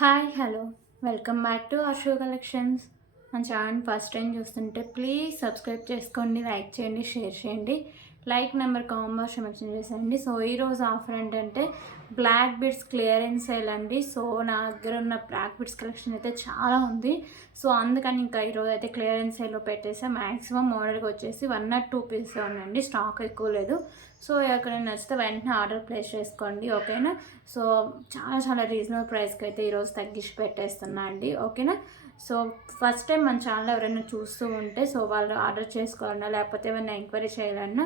Hi hello welcome back to Asho collections. మన channel first time చూస్తుంటే please subscribe చేసుకోండి, like చేయండి, షేర్ చేయండి. లైక్ నెంబర్ కాంబోస్ మెన్షన్ చేసేయండి. సో ఈరోజు ఆఫర్ ఏంటంటే బ్లాక్ బిడ్స్ క్లియరెన్స్ సేల్ అండి. సో నా దగ్గర ఉన్న బ్లాక్ బిడ్స్ కలెక్షన్ అయితే చాలా ఉంది. సో అందుకని ఇంకా ఈరోజు అయితే క్లియరెన్స్ సేల్లో పెట్టేసా. మ్యాక్సిమం మోడల్కి వచ్చేసి 1 or 2 పీసెస్ ఉన్నాయండి, స్టాక్ ఎక్కువ లేదు. సో ఎక్కడైనా నచ్చితే వెంటనే ఆర్డర్ ప్లేస్ చేసుకోండి, ఓకేనా. సో చాలా చాలా రీజనబుల్ ప్రైస్కి అయితే ఈరోజు తగ్గించి పెట్టేస్తున్నా అండి, ఓకేనా. సో ఫస్ట్ టైం మన ఛానల్ ఎవరైనా చూస్తూ ఉంటే సో వాళ్ళు ఆర్డర్ చేసుకోవాలన్నా లేకపోతే ఏమైనా ఎంక్వైరీ చేయాలన్నా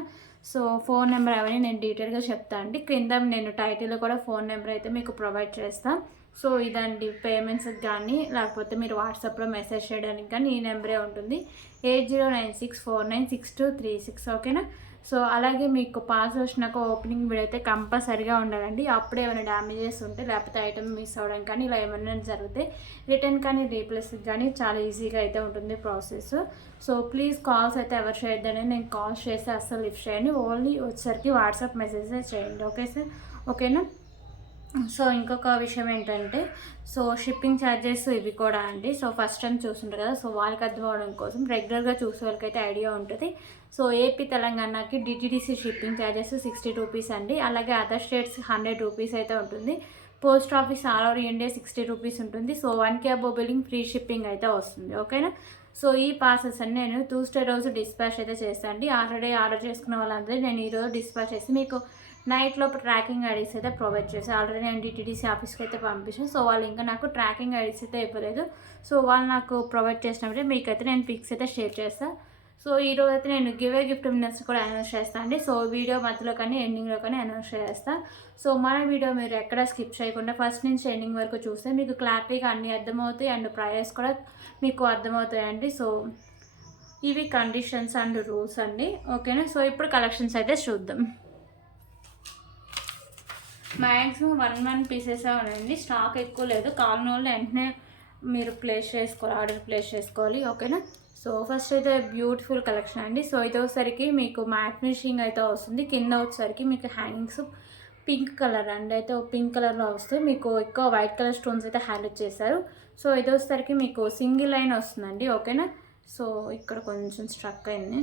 సో ఫోన్ నెంబర్ అవన్నీ నేను డీటెయిల్గా చెప్తాను అండి. క్రింద నేను టైటిల్లో కూడా ఫోన్ నెంబర్ అయితే మీకు ప్రొవైడ్ చేస్తాను. సో ఇదండి, పేమెంట్స్కి కానీ లేకపోతే మీరు వాట్సాప్లో మెసేజ్ చేయడానికి కానీ ఈ నెంబరే ఉంటుంది, 8096496236, ఓకేనా. సో అలాగే మీకు పార్సల్ వచ్చినాక ఓపెనింగ్ వీడియో అయితే కంపల్సరీగా ఉండాలండి. అప్పుడే ఏమైనా డ్యామేజెస్ ఉంటే లేకపోతే ఐటమ్ మిస్ అవ్వడం కానీ ఇలా ఏమైనా జరిగితే రిటర్న్ కానీ రీప్లేస్ కానీ చాలా ఈజీగా అయితే ఉంటుంది ప్రాసెస్. సో ప్లీజ్ కాల్స్ అయితే ఎవరు చేయొద్దని, నేను కాల్స్ చేస్తే అస్సలు లిఫ్ట్ చేయండి, ఓన్లీ వచ్చేసరికి వాట్సాప్ మెసేజే చేయండి, ఓకే సార్, ఓకేనా. సో ఇంకొక విషయం ఏంటంటే సో షిప్పింగ్ ఛార్జెస్ ఇవి కూడా అండి. సో ఫస్ట్ టైం చూస్తుంటారు కదా, సో వాళ్ళకి అర్థం అవడం కోసం రెగ్యులర్గా చూసే వాళ్ళకైతే ఐడియా ఉంటుంది. సో ఏపీ తెలంగాణకి డిటీడీసీ షిప్పింగ్ ఛార్జెస్ 60 రూపీస్ అండి. అలాగే అదర్ స్టేట్స్ 100 రూపీస్ అయితే ఉంటుంది. Post office all over India 60 rupees ఉంటుంది. So 1K above billing free shipping అయితే వస్తుంది, ఓకేనా. సో ఈ పార్సల్స్ అన్ని నేను ట్యూస్డే రోజు డిస్పాచ్ అయితే చేస్తాను అండి. ఆల్రెడీ ఆర్డర్ చేసుకున్న వాళ్ళందరూ నేను ఈరోజు డిస్పాచ్ చేసి మీకు నైట్లో ట్రాకింగ్ ఐడీస్ అయితే ప్రొవైడ్ చేశాను. ఆల్రెడీ నేను డిటీడీసీ ఆఫీస్కి అయితే పంపించాను. సో వాళ్ళు ఇంకా నాకు ట్రాకింగ్ ఐడీస్ అయితే ఇవ్వలేదు. సో వాళ్ళు నాకు ప్రొవైడ్ చేసినప్పుడే మీకైతే నేను పిక్స్ అయితే షేర్ చేస్తాను. సో ఈరోజు అయితే నేను గిఫ్ట్ విన్నర్స్ కూడా అనౌన్స్ చేస్తాను అండి. సో వీడియో మధ్యలో కానీ ఎండింగ్లో కానీ అనౌన్స్ చేస్తాను. సో మన వీడియో మీరు ఎక్కడ స్కిప్ చేయకుండా ఫస్ట్ నుంచి ఎండింగ్ వరకు చూస్తే మీకు క్లారిటీగా అన్నీ అర్థమవుతాయి అండ్ ప్రైస్ కూడా మీకు అర్థమవుతాయండి. సో ఇవి కండిషన్స్ అండ్ రూల్స్ అండి, ఓకేనా. సో ఇప్పుడు కలెక్షన్స్ అయితే చూద్దాం. మ్యాక్సిమం 1 పీసెస్ ఉన్నాయండి, స్టాక్ ఎక్కువ లేదు. కావాలని వాళ్ళు వెంటనే మీరు ప్లేస్ చేసుకోవాలి, ఆర్డర్ ప్లేస్ చేసుకోవాలి, ఓకేనా. సో ఫస్ట్ అయితే బ్యూటిఫుల్ కలెక్షన్ అండి. సో ఇది వచ్చేసరికి మీకు మ్యాట్ ఫినిషింగ్ అయితే వస్తుంది. కింద వచ్చేసరికి మీకు హ్యాంగింగ్స్ పింక్ కలర్ అండి, అయితే పింక్ కలర్లో వస్తుంది. మీకు ఎక్కువ వైట్ కలర్ స్టోన్స్ అయితే హైలైట్ చేశారు. సో ఇది వచ్చేసరికి మీకు సింగిల్ లైన్ వస్తుందండి, ఓకేనా. సో ఇక్కడ కొంచెం స్ట్రక్ అయింది,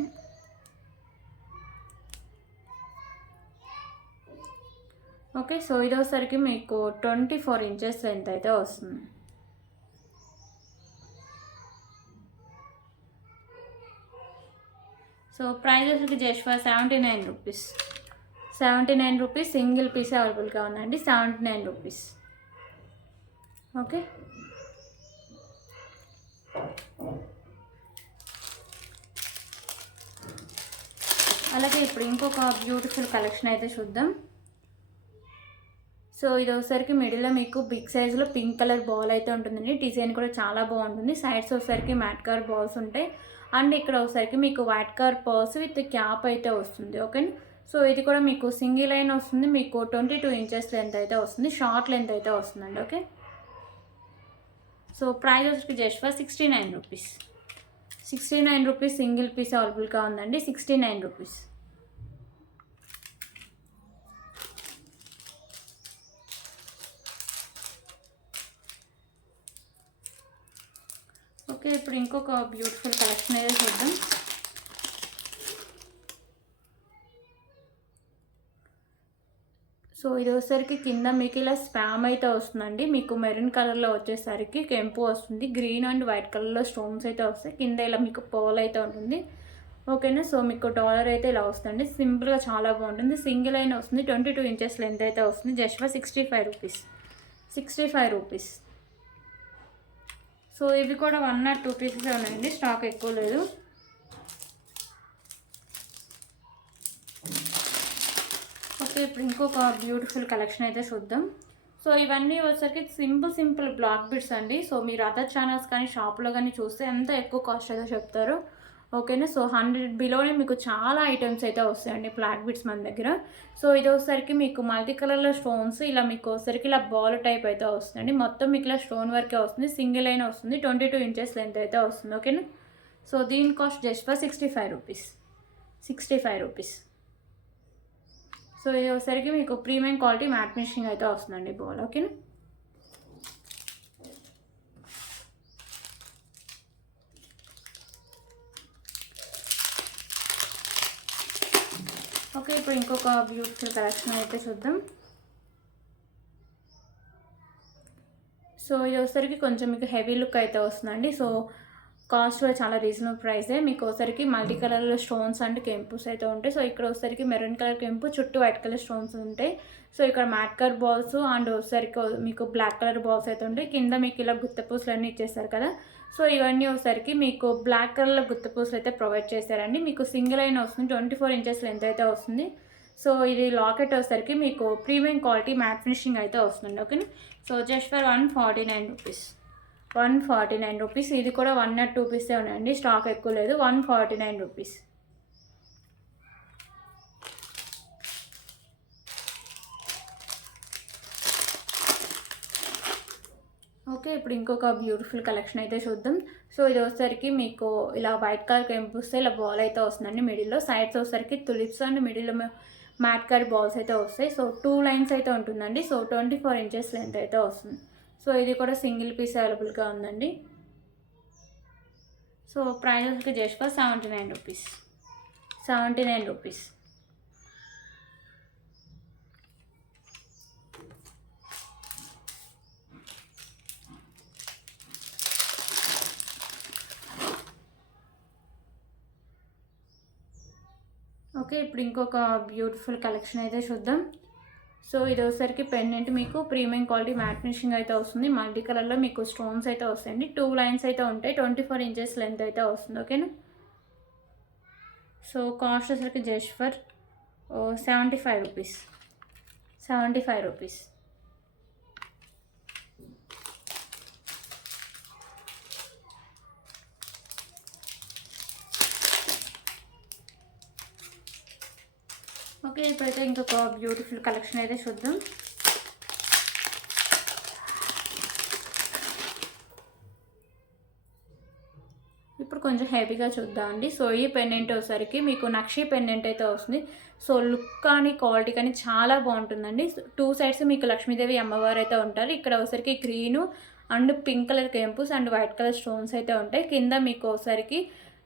ఓకే. సో ఇది వచ్చేసరికి మీకు 24 ఇంచెస్ లెంత్ అయితే వస్తుంది. సో ప్రైస్ వచ్చేసరికి just for 79 rupees. 79 rupees single piece అవైలబుల్గా ఉందండి, 79 రూపీస్, ఓకే. అలాగే ఇప్పుడు ఇంకొక బ్యూటిఫుల్ కలెక్షన్ అయితే చూద్దాం. సో ఇది వచ్చేసరికి మిడిల్లో మీకు బిగ్ సైజులో పింక్ కలర్ బాల్ అయితే ఉంటుందండి. డిజైన్ కూడా చాలా బాగుంటుంది. సైడ్స్ వచ్చేసరికి మ్యాట్ కలర్ బాల్స్ ఉంటాయి అండ్ ఇక్కడ వచ్చేసరికి మీకు white colour purse with cap అయితే వస్తుంది, ఓకేనా. సో ఇది కూడా మీకు సింగిల్ లైన్ వస్తుంది. మీకు 22 ఇంచెస్ లెంత్ అయితే వస్తుంది, షార్ట్ లెంత్ అయితే వస్తుందండి, ఓకే. సో ప్రైస్ వచ్చేసరికి just for 69 rupees. 69 rupees single piece అవైలబుల్గా ఉందండి, 69 రూపీస్. ఓకే ఇప్పుడు ఇంకొక బ్యూటిఫుల్ కలెక్షన్ అయితే చూద్దాం. సో ఇది వచ్చేసరికి కింద మీకు ఇలా స్పామ్ అయితే వస్తుందండి. మీకు మెరూన్ కలర్లో వచ్చేసరికి కెంపు వస్తుంది, గ్రీన్ అండ్ వైట్ కలర్లో స్టోన్స్ అయితే వస్తాయి. కింద ఇలా మీకు పోల్ అయితే ఉంటుంది, ఓకేనా. సో మీకు డాలర్ అయితే ఇలా వస్తుంది, సింపుల్గా చాలా బాగుంటుంది. సింగిల్ అయిన వస్తుంది, 22 ఇంచెస్ లెంత్ అయితే వస్తుంది, just for 65 rupees. 65 rupees. So ఇవి కూడా 1 or 2 పీసెస్ ఉన్నాయండి, స్టాక్ ఎక్కువ లేదు. ఓకే ఇప్పుడు ఇంకొక బ్యూటిఫుల్ కలెక్షన్ అయితే చూద్దాం. సో ఇవన్నీ వచ్చేసరికి సింపుల్ బ్లాక్ బిడ్స్ అండి. సో మీరు అదర్ ఛానల్స్ కానీ షాప్లో కానీ చూస్తే ఎంత ఎక్కువ కాస్ట్ అయితే చెప్తారు, ఓకేనా. సో 100 బిలోనే మీకు చాలా ఐటమ్స్ అయితే వస్తాయండి బ్లాక్ బిడ్స్ మన దగ్గర. సో ఇది వచ్చేసరికి మీకు మల్టీ కలర్లో స్టోన్స్ ఇలా మీకు వచ్చేసరికి ఇలా బాల్ టైప్ అయితే వస్తుందండి. మొత్తం మీకు ఇలా స్టోన్ వర్కే వస్తుంది, సింగిల్ అయినా వస్తుంది, 22 ఇంచెస్ లెంత్ అయితే వస్తుంది, ఓకేనా. సో దీని cost just for 65 rupees. 65 rupees. So ఇది వచ్చేసరికి మీకు ప్రీమియం క్వాలిటీ మ్యాట్ ఫినిషింగ్ అయితే వస్తుందండి బాల్, ఓకేనా. ఓకే, ఇప్పుడు ఇంకొక బ్యూటిఫుల్ కలెక్షన్ అయితే చూద్దాం. సో ఇది వచ్చేసరికి కొంచెం మీకు హెవీ లుక్ అయితే వస్తుందండి. సో కాస్ట్ కూడా చాలా రీజనబుల్ ప్రైసే. మీకు వచ్చేసరికి మల్టీ కలర్లో స్టోన్స్ అండ్ కెంపుస్ అయితే ఉంటాయి. సో ఇక్కడ వచ్చేసరికి మెరూన్ కలర్ కెంపు, చుట్టూ వైట్ కలర్ స్టోన్స్ ఉంటాయి. సో ఇక్కడ మ్యాట్ కలర్ బాల్స్ అండ్ వచ్చేసరికి మీకు బ్లాక్ కలర్ బాల్స్ అయితే ఉంటాయి. కింద మీకు ఇలా గుత్తపూసలు అన్నీ ఇచ్చేస్తారు కదా. సో ఇవన్నీ వచ్చేసరికి మీకు బ్లాక్ కలర్లో గుత్తపూసలు అయితే ప్రొవైడ్ చేశారండి. మీకు సింగిల్ అయిన వస్తుంది, 24 ఇంచెస్ లెంత్ అయితే వస్తుంది. సో ఇది లాకెట్ వచ్చేసరికి మీకు ప్రీమియం క్వాలిటీ మ్యాట్ ఫినిషింగ్ అయితే వస్తుంది. ఓకేనా. So just for 149 rupees. 149 rupees. ఇది కూడా 1 or 2 పీసే ఉన్నాయండి, స్టాక్ ఎక్కువ లేదు. 149 రూపీస్. ఓకే, ఇప్పుడు ఇంకొక బ్యూటిఫుల్ కలెక్షన్ అయితే చూద్దాం. సో ఇది వచ్చేసరికి మీకు ఇలా వైట్ కలర్ కెంపుస్తే ఇలా బాల్ అయితే వస్తుందండి. మిడిల్లో సైడ్స్ వచ్చేసరికి తులిప్స్ అండ్ మిడిల్లో మ్యాట్ కలర్ బాల్స్ అయితే వస్తాయి. సో 2 లైన్స్ అయితే ఉంటుందండి. సో 24 ఇంచెస్ లెంత్ అయితే వస్తుంది. సో ఇది కూడా సింగిల్ పీస్ అవైలబుల్గా ఉందండి. సో ప్రైస్ వచ్చి just for 79 rupees. 79 rupees. Okay, ఇప్పుడు ఇంకొక బ్యూటిఫుల్ కలెక్షన్ అయితే చూద్దాం. సో ఇది వచ్చేసరికి పెండెంట్ మీకు ప్రీమియం క్వాలిటీ మ్యాట్ ఫినిషింగ్ అయితే వస్తుంది. మల్టీ కలర్లో మీకు స్టోన్స్ అయితే వస్తాయండి. 2 లైన్స్ అయితే ఉంటాయి. 24 ఇంచెస్ లెంత్ అయితే వస్తుంది. ఓకేనా. సో కాస్ట్ వచ్చేసరికి just for 75 rupees. 75 rupees. Okay, ఇప్పుడైతే ఇంకొక బ్యూటిఫుల్ కలెక్షన్ అయితే చూద్దాం. ఇప్పుడు కొంచెం హెవీగా చూద్దామండి. సో ఈ పెండెంట్ వచ్చేసరికి మీకు నక్షి పెండెంట్ అయితే వస్తుంది. సో లుక్ కానీ క్వాలిటీ కానీ చాలా బాగుంటుందండి. 2 సైడ్స్ మీకు లక్ష్మీదేవి అమ్మవారు అయితే ఉంటారు. ఇక్కడ వచ్చేసరికి గ్రీను అండ్ పింక్ కలర్ కెంపుస్ అండ్ వైట్ కలర్ స్టోన్స్ అయితే ఉంటాయి. కింద మీకు వచ్చేసరికి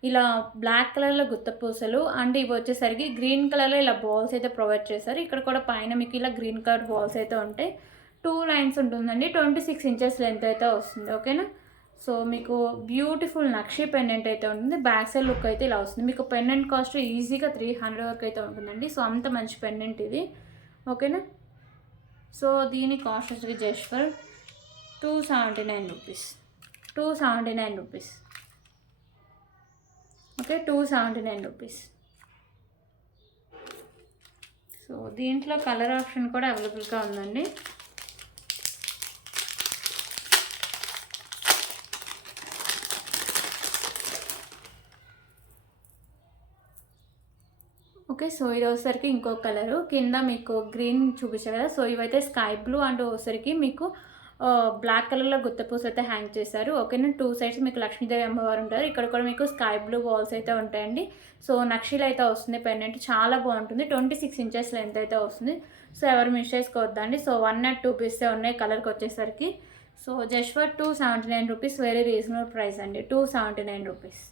ఇలా బ్లాక్ కలర్లో గుత్తపూసలు అండ్ ఇవి వచ్చేసరికి గ్రీన్ కలర్లో ఇలా బాల్స్ అయితే ప్రొవైడ్ చేశారు. ఇక్కడ కూడా పైన మీకు ఇలా గ్రీన్ కలర్ బాల్స్ అయితే ఉంటాయి. 2 లైన్స్ ఉంటుందండి. 26 ఇంచెస్ లెంత్ అయితే వస్తుంది. ఓకేనా. సో మీకు బ్యూటిఫుల్ నక్షి పెండెంట్ అయితే ఉంటుంది. బ్యాక్ సైడ్ లుక్ అయితే ఇలా వస్తుంది. మీకు పెండెంట్ కాస్ట్ ఈజీగా 300 వరకు అయితే ఉంటుందండి. సో అంత మంచి పెండెంట్ ఇది. ఓకేనా. సో దీని కాస్ట్ వచ్చి just for 279 rupees. 279 rupees. Okay, 279 rupees. So దీంట్లో కలర్ ఆప్షన్ కూడా అవైలబుల్గా ఉందండి. ఓకే, సో ఇది వచ్చేసరికి ఇంకో కలరు. కింద మీకు గ్రీన్ చూపించారు కదా. సో ఇవైతే స్కై బ్లూ అండ్ వచ్చేసరికి మీకు బ్లాక్ కలర్లో గుత్తపూసలు అయితే హ్యాంగ్ చేశారు. ఓకేనా. 2 సైడ్స్ మీకు లక్ష్మీదేవి అమ్మవారు ఉంటారు. ఇక్కడ కూడా మీకు స్కై బ్లూ బాల్స్ అయితే ఉంటాయండి. సో నక్షీలు అయితే వస్తుంది. పెండెంట్ చాలా బాగుంటుంది. 26 ఇంచెస్ లెంత్ అయితే వస్తుంది. సో ఎవరు మిస్ చేసుకోవద్దండి. సో 1 or 2 పీసే ఉన్నాయి కలర్కి వచ్చేసరికి. So just for 279 rupees. Very reasonable price అండి. 279 రూపీస్.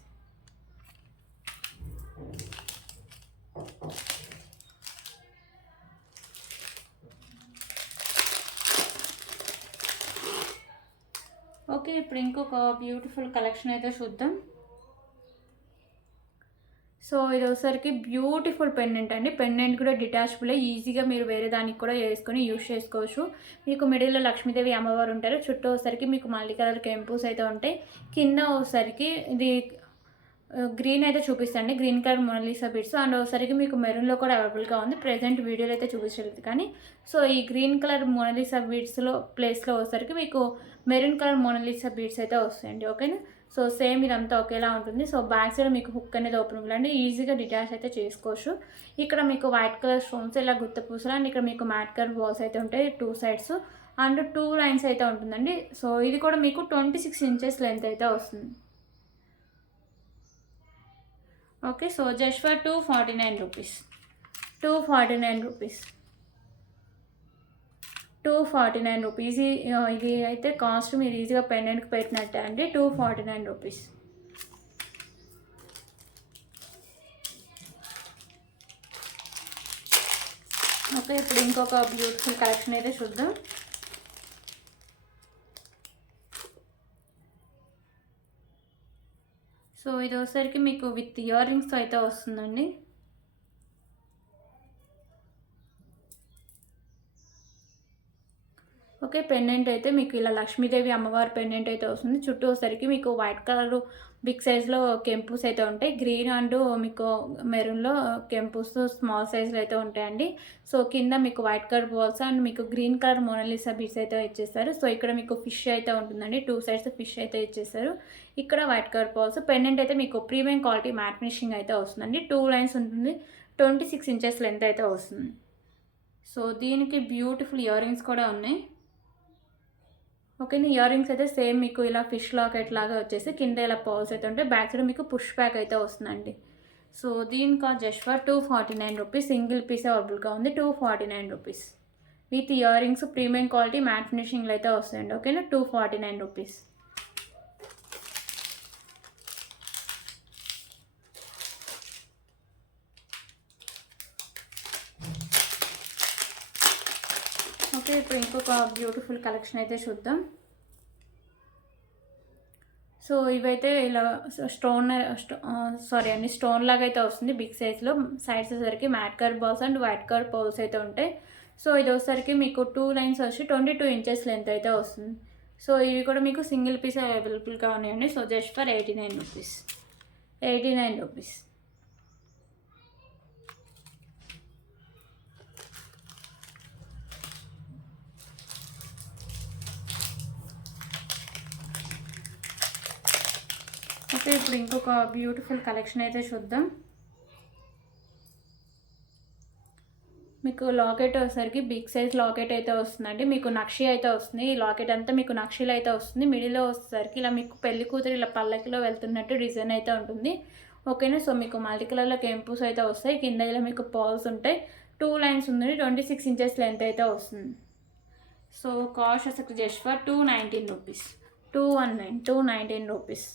ఓకే, ఇప్పుడు ఇంకొక బ్యూటిఫుల్ కలెక్షన్ అయితే చూద్దాం. సో ఇది వచ్చేసరికి బ్యూటిఫుల్ పెండెంట్ అండి. పెండెంట్ కూడా డిటాచబుల్, ఈజీగా మీరు వేరే దానికి కూడా వేసుకొని యూజ్ చేసుకోవచ్చు. మీకు మిడిల్లో లక్ష్మీదేవి అమ్మవారు ఉంటారు. చుట్టూ వచ్చేసరికి మీకు మల్టీ కలర్ కెంపుస్ అయితే ఉంటాయి. కింద వచ్చేసరికి ఇది గ్రీన్ అయితే చూపిస్తాండి. Green colour Mona Lisa beads and ఒకసారికి మీకు మెరూన్లో కూడా అవైలబుల్గా ఉంది. ప్రెజెంట్ వీడియోలో అయితే చూపించలేదు కానీ. సో ఈ గ్రీన్ కలర్ మొనాలిసా బీడ్స్లో ప్లేస్లో వచ్చేసరికి మీకు మెరూన్ కలర్ మొనాలిసా బీడ్స్ అయితే వస్తాయండి. ఓకేనా. సో సేమ్ ఇదంతా ఒకేలా ఉంటుంది. సో బ్యాక్ సైడ్ మీకు హుక్ అనేది ఓపెన్ ఉందండి. ఈజీగా డిటాచ్ అయితే చేసుకోవచ్చు. ఇక్కడ మీకు వైట్ కలర్ స్టోన్స్ ఇలా గుత్తపూసలు అండ్ ఇక్కడ మీకు మ్యాట్ కలర్ బాల్స్ అయితే ఉంటాయి 2 సైడ్స్ అండ్ 2 లైన్స్ అయితే ఉంటుందండి. సో ఇది కూడా మీకు 26 ఇంచెస్ లెంత్ అయితే వస్తుంది. Okay, so just for 249 rupees. 249 rupees. 249 rupees. ఇది అయితే కాస్ట్ మీరు ఈజీగా పెండెంట్కి పెట్టినట్టే అండి. 249 రూపీస్. ఓకే, ఇప్పుడు ఇంకొక బ్యూటిఫుల్ కలెక్షన్ అయితే చూద్దాం. సో ఇది వచ్చేసరికి మీకు విత్ ఇయర్ రింగ్స్తో అయితే వస్తుందండి. ఓకే, పెండెంట్ అయితే మీకు ఇలా లక్ష్మీదేవి అమ్మవారి పెండెంట్ అయితే వస్తుంది. చుట్టూ వచ్చేసరికి మీకు వైట్ కలర్ బిగ్ సైజ్లో కెంపుస్ అయితే ఉంటాయి. గ్రీన్ అండ్ మీకు మెరూన్లో కెంపుస్ స్మాల్ సైజ్లో అయితే ఉంటాయండి. సో కింద మీకు వైట్ కలర్ బాల్స్ అండ్ మీకు గ్రీన్ కలర్ మోనాలిసా బీడ్స్ అయితే ఇచ్చేస్తారు. సో ఇక్కడ మీకు ఫిష్ అయితే ఉంటుందండి, 2 సైడ్స్ ఫిష్ అయితే ఇచ్చేస్తారు. ఇక్కడ వైట్ కలర్ బాల్స్. పెండెంట్ అయితే మీకు ప్రీమియం క్వాలిటీ మ్యాట్ ఫినిషింగ్ అయితే వస్తుందండి. 2 లైన్స్ ఉంటుంది, 26 ఇంచెస్ లెంత్ అయితే వస్తుంది. సో దీనికి బ్యూటిఫుల్ ఇయర్ రింగ్స్ కూడా ఉన్నాయి. ఓకేనా, ఇయర్ రింగ్స్ అయితే సేమ్ మీకు ఇలా ఫిష్ లాకెట్ లాగా వచ్చేసి కింద ఇలా పర్ల్స్ అయితే ఉంటాయి. బ్యాక్ సైడ్ మీకు పుష్ బ్యాక్ అయితే వస్తుందండి. సో దీని cost just for 249 rupees. Single piece అవైలబుల్గా ఉంది, 249 rupees with earrings premium quality matte ఫినిషింగ్లో అయితే వస్తాయండి. ఓకేనా, 249 రూపీస్. ఓకే, ఇప్పుడు ఇంకొక బ్యూటిఫుల్ కలెక్షన్ అయితే చూద్దాం. సో ఇవైతే ఇలా స్టోన్ లాగా అయితే వస్తుంది బిగ్ సైజ్లో. సైడ్స్ వచ్చేసరికి matte colour balls and white colour poles అయితే ఉంటాయి. సో ఇది వచ్చేసరికి మీకు 2 లైన్స్ వచ్చి 22 ఇంచెస్ లెంత్ అయితే వస్తుంది. సో ఇవి కూడా మీకు సింగిల్ పీస్ అవైలబుల్గా ఉన్నాయండి. So just for 89 rupees. 89 rupees. Okay, ఇప్పుడు ఇంకొక బ్యూటిఫుల్ కలెక్షన్ అయితే చూద్దాం. మీకు లాకెట్ వచ్చేసరికి బిగ్ సైజ్ లాకెట్ అయితే వస్తుందండి. మీకు నక్షి అయితే వస్తుంది. ఈ లాకెట్ అంతా మీకు నక్షిలో అయితే వస్తుంది. మిడిల్లో వచ్చేసరికి ఇలా మీకు పెళ్లి కూతురు ఇలా పల్లకిలో వెళ్తున్నట్టు డిజైన్ అయితే ఉంటుంది. ఓకేనా, సో మీకు మల్టీ కలర్లో కెంపుస్ అయితే వస్తాయి. కింద ఇలా మీకు పాల్స్ ఉంటాయి. 2 లైన్స్ ఉంది, 26 ఇంచెస్ లెంత్ అయితే వస్తుంది. సో కాస్ట్ వచ్చేసరికి just for 219 rupees. 219 rupees.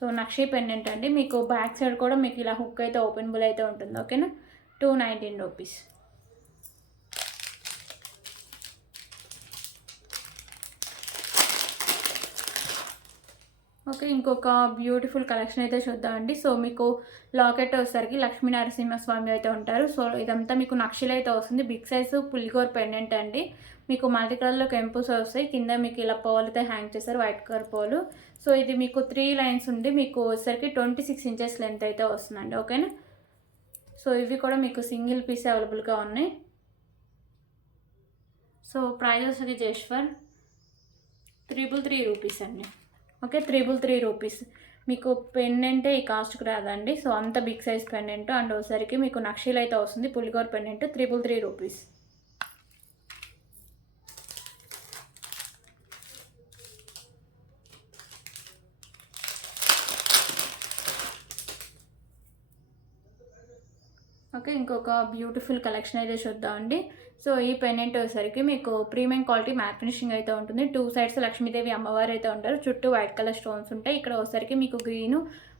So nakshi pendant అండి. మీకు బ్యాక్ సైడ్ కూడా మీకు ఇలా హుక్ అయితే ఓపెనబుల్ అయితే ఉంటుంది. ఓకేనా, 219 రూపీస్. ఓకే, ఇంకొక బ్యూటిఫుల్ కలెక్షన్ అయితే చూద్దామండి. సో మీకు లాకెట్ వచ్చేసరికి లక్ష్మీ నరసింహస్వామి అయితే ఉంటారు. సో ఇదంతా మీకు నక్షిలో అయితే వస్తుంది. బిగ్ సైజు పులిగోర్ పెండెంట్ అండి. మీకు మల్టీ కలర్లో కెంపుస్ వస్తాయి. కింద మీకు ఇలా పోల్ అయితే హ్యాంగ్ చేస్తారు, వైట్ కలర్ పోలు. సో ఇది మీకు 3 లైన్స్ ఉండి మీకు వచ్చేసరికి 26 ఇంచెస్ లెంత్ అయితే వస్తుందండి. ఓకేనా, సో ఇవి కూడా మీకు సింగిల్ పీస్ అవైలబుల్గా ఉన్నాయి. సో ప్రైస్ వచ్చేది జస్ట్ ఫర్ 333 రూపీస్ అండి. Okay, 333 rupees. మీకు పెండెంటే ఈ కాస్ట్కి రాదండి. సో అంత బిగ్ సైజ్ పెండెంట్ అండ్ ఒకసారికి మీకు నక్షీలు అయితే వస్తుంది. పులిగోర్ పెండెంట్ 333 రూపీస్. ఓకే, ఇంకొక బ్యూటిఫుల్ కలెక్షన్ అయితే చూద్దామండి. సో ఈ పెండెంట్ వచ్చేసరికి మీకు ప్రీమియం క్వాలిటీ మ్యాట్ ఫినిషింగ్ అయితే ఉంటుంది. 2 సైడ్స్ లక్ష్మీదేవి అమ్మవారు అయితే ఉంటారు. చుట్టూ వైట్ కలర్ స్టోన్స్ ఉంటాయి. ఇక్కడ వచ్చేసరికి మీకు గ్రీను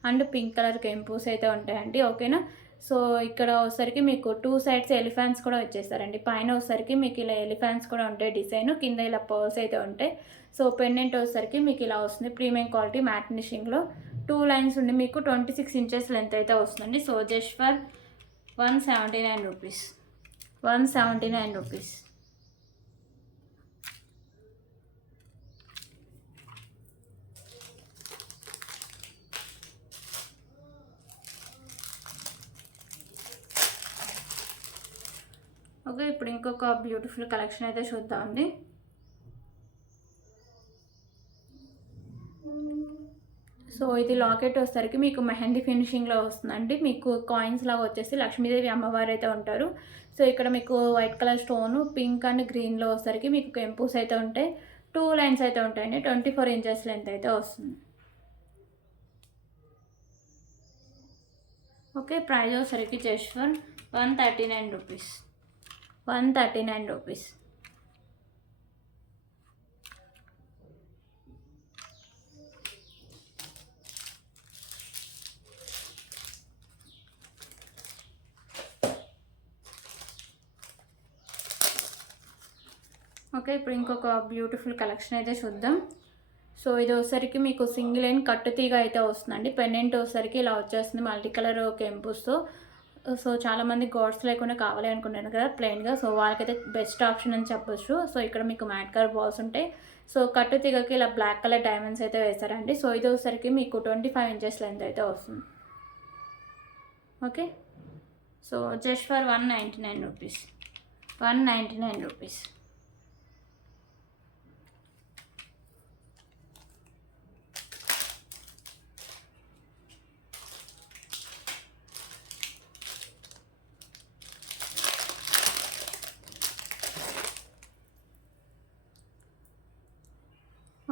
అండ్ పింక్ కలర్ కెంపుస్ అయితే ఉంటాయండి. ఓకేనా, సో ఇక్కడ వచ్చేసరికి మీకు 2 సైడ్స్ ఎలిఫెంట్స్ కూడా వచ్చేస్తారండి. పైన వచ్చేసరికి మీకు ఇలా ఎలిఫెంట్స్ కూడా ఉంటాయి డిజైన్, కింద ఇలా పర్ల్స్ అయితే ఉంటాయి. సో పెండెంట్ వచ్చేసరికి మీకు ఇలా వస్తుంది ప్రీమియం క్వాలిటీ మ్యాట్ ఫినిషింగ్లో. 2 లైన్స్ ఉండి మీకు 26 ఇంచెస్ లెంత్ అయితే వస్తుందండి. So just for 179 rupees. 179 rupees. Okay, ఇప్పుడు ఇంకొక బ్యూటిఫుల్ కలెక్షన్ అయితే చూద్దామండి. సో ఇది లాకెట్ వచ్చేసరికి మీకు మెహందీ ఫినిషింగ్లో వస్తుందండి. మీకు కాయిన్స్ లాగా వచ్చేసి లక్ష్మీదేవి అమ్మవారు అయితే ఉంటారు. సో ఇక్కడ మీకు white colour stone pink and గ్రీన్లో వచ్చేసరికి మీకు కెంపుస్ అయితే ఉంటాయి. 2 లైన్స్ అయితే ఉంటాయండి. 24 ఇంచెస్ లెంత్ అయితే వస్తుంది. ఓకే, ప్రైస్ వచ్చేసరికి just for 139 rupees. 139 rupees. Okay, ఇప్పుడు ఇంకొక బ్యూటిఫుల్ కలెక్షన్ అయితే చూద్దాం. సో ఇది వచ్చేసరికి మీకు సింగిల్ లైన్ కట్టు తీగ అయితే వస్తుందండి. పెండెంట్ వచ్చేసరికి ఇలా వచ్చేస్తుంది మల్టీ కలర్ కెంపుస్తో. సో చాలామంది గాడ్స్ లేకుండా కావాలి అనుకుంటున్నారు కదా ప్లెయిన్గా, సో వాళ్ళకైతే బెస్ట్ ఆప్షన్ అని చెప్పొచ్చు. సో ఇక్కడ మీకు మ్యాట్ కలర్ బాల్స్ ఉంటాయి. సో కట్టు తీగకి ఇలా బ్లాక్ కలర్ డైమండ్స్ అయితే వేస్తారండి. సో ఇది వచ్చేసరికి మీకు 25 ఇంచెస్ లెంత్ అయితే వస్తుంది. Okay, so just for 199 rupees, 199 rupees.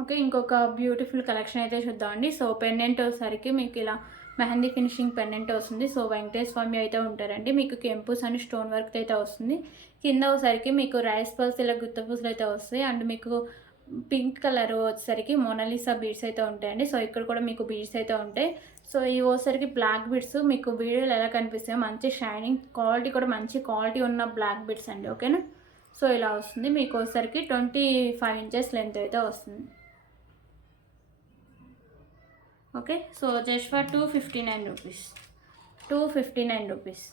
Okay, ఇంకొక బ్యూటిఫుల్ కలెక్షన్ అయితే చూద్దామండి. సో పెండెంట్ వచ్చేసరికి మీకు ఇలా మెహందీ ఫినిషింగ్ పెండెంట్ వస్తుంది. సో వెంకటేశ్వర స్వామి అయితే ఉంటారండి. మీకు కెంపుస్ అని స్టోన్ వర్క్ అయితే వస్తుంది. కింద వచ్చేసరికి మీకు రైస్ పల్స్ ఇలా గుత్త పూసలు అయితే వస్తాయి. అండ్ మీకు పింక్ కలర్ వచ్చేసరికి మోనాలిసా బీడ్స్ అయితే ఉంటాయండి. సో ఇక్కడ కూడా మీకు బీడ్స్ అయితే ఉంటాయి. సో ఇవి వచ్చేసరికి బ్లాక్ బీడ్స్ మీకు వీడియోలు ఎలా కనిపిస్తాయో మంచి షైనింగ్ క్వాలిటీ కూడా మంచి క్వాలిటీ ఉన్న బ్లాక్ బీడ్స్ అండి. ఓకేనా, సో ఇలా వస్తుంది మీకు వచ్చేసరికి 25 ఇంచెస్ లెంత్ అయితే వస్తుంది. Okay, so just for 259 rupees, 259 rupees.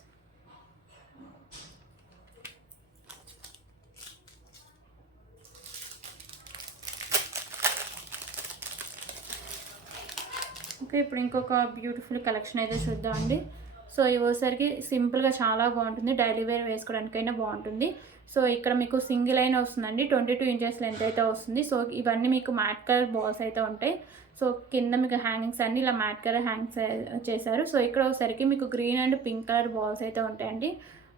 Okay, ఇప్పుడు ఇంకొక బ్యూటిఫుల్ కలెక్షన్ అయితే చూద్దామండి. సో ఇవి వచ్చేసరికి సింపుల్గా చాలా బాగుంటుంది, డైలీ వేర్ వేసుకోవడానికైనా బాగుంటుంది. సో ఇక్కడ మీకు సింగిల్ అయిన వస్తుందండి, 22 ఇంచెస్ లెంత్ అయితే వస్తుంది. సో ఇవన్నీ మీకు మ్యాట్ కలర్ బాల్స్ అయితే ఉంటాయి. సో కింద మీకు హ్యాంగింగ్స్ అన్నీ ఇలా మ్యాట్ కలర్ హ్యాంగ్స్ చేశారు. సో ఇక్కడ వచ్చేసరికి మీకు green and pink colour balls అయితే ఉంటాయండి.